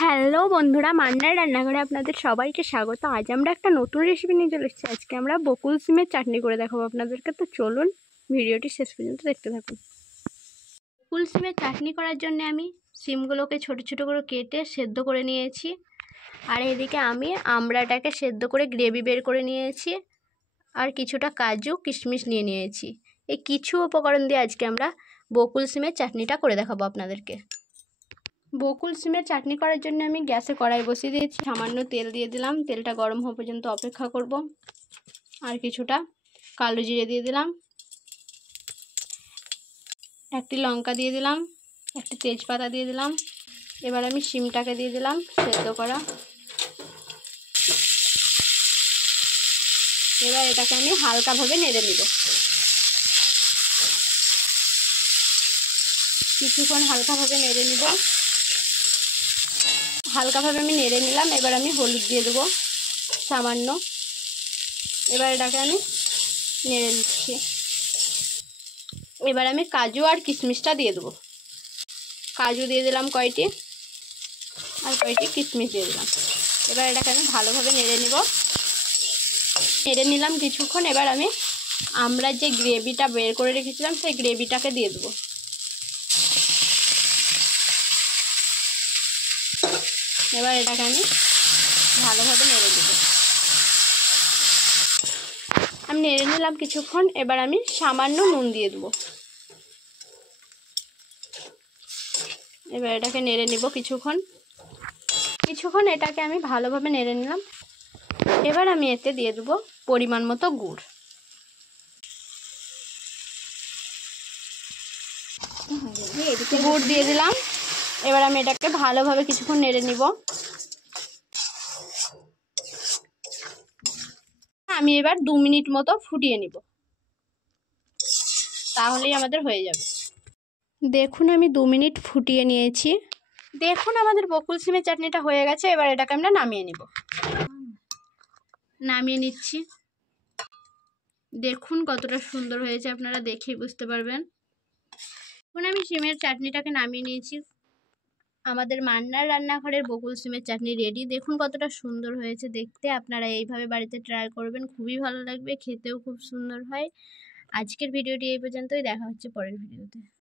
Hello বন্ধুরা, মান্নার রান্নাঘরে আপনাদের সবাইকে স্বাগত। আজ আমরা একটা নতুন রেসিপি নিয়ে চলে এসেছি। আজকে আমরা বকুল সিমের চাটনি করে দেখাবো আপনাদেরকে। তো চলুন ভিডিওটি শেষ পর্যন্ত দেখতে থাকুন। বকুল সিমের চাটনি করার জন্য আমি সিমগুলোকে ছোট ছোট করে কেটে সেদ্ধ করে নিয়েছি। আর এদিকে আমি আমড়াটাকে সেদ্ধ করে গ্রেভি বের করে নিয়েছি। আর কিছুটা কাজু কিশমিশ নিয়ে নিয়েছি। এই কিছু উপকরণ দিয়ে আজকে আমরা বকুল সিমের চাটনিটা করে দেখাবো আপনাদেরকে। বকুল সিমের চাটনি করার জন্য আমি গ্যাসে কড়াই বসিয়ে দিয়েছি। সামান্য তেল দিয়ে দিলাম। তেলটা গরম হওয়া পর্যন্ত অপেক্ষা করব। আর কিছুটা কালো জিরে দিয়ে দিলাম, একটি লঙ্কা দিয়ে দিলাম, একটি তেজপাতা দিয়ে দিলাম। এবার আমি সিমটাকে দিয়ে দিলাম সেদ্ধ করা। এবার এটাকে আমি হালকাভাবে নেড়ে নিব। কিছুক্ষণ হালকাভাবে নেড়ে নিব। হালকাভাবে আমি নেড়ে নিলাম। এবার আমি হলুদ দিয়ে দেবো সামান্য। এবার এটাকে আমি নেড়ে নিচ্ছি। এবার আমি কাজু আর কিশমিশটা দিয়ে দেবো। কাজু দিয়ে দিলাম কয়টি, আর কয়টি কিশমিশ দিয়ে দিলাম। এবার এটাকে আমি ভালোভাবে নেড়ে নিব। নেড়ে নিলাম কিছুক্ষণ। এবার আমি আমরা যে গ্রেভিটা বের করে রেখেছিলাম সেই গ্রেভিটাকে দিয়ে দেবো। এবার এটাকে আমি ভালোভাবে নেড়ে দেবো। আমি নেড়ে নিলাম কিছুক্ষণ। এবার আমি সামান্য নুন দিয়ে দেবো। এবার এটাকে নেড়ে নিব কিছুক্ষণ। এটাকে আমি ভালোভাবে নেড়ে নিলাম। এবার আমি এতে দিয়ে দেবো পরিমাণ মতো গুড়। গুড় দিয়ে দিলাম। এবার আমি এটাকে ভালোভাবে কিছুক্ষণ নেড়ে নিব। আমি এবার 2 মিনিট মতো ফুটিয়ে নিব, তাহলেই আমাদের হয়ে যাবে। দেখুন আমি 2 মিনিট ফুটিয়ে নিয়েছি। দেখুন আমাদের বকুল সিমের চাটনিটা হয়ে গেছে। এবার এটাকে আমরা নামিয়ে নিচ্ছি। দেখুন কতটা সুন্দর হয়েছে, আপনারা দেখেই বুঝতে পারবেন। এখন আমি সিমের চাটনিটাকে নামিয়ে নিয়েছি। আমাদের মান্নার রান্নাঘরের বকুল সিমের চাটনি রেডি। দেখুন কতটা সুন্দর হয়েছে দেখতে। আপনারা এইভাবে বাড়িতে ট্রাই করবেন, খুবই ভালো লাগবে, খেতেও খুব সুন্দর হয়। আজকের ভিডিওটি এই পর্যন্তই। দেখা হচ্ছে পরের ভিডিওতে।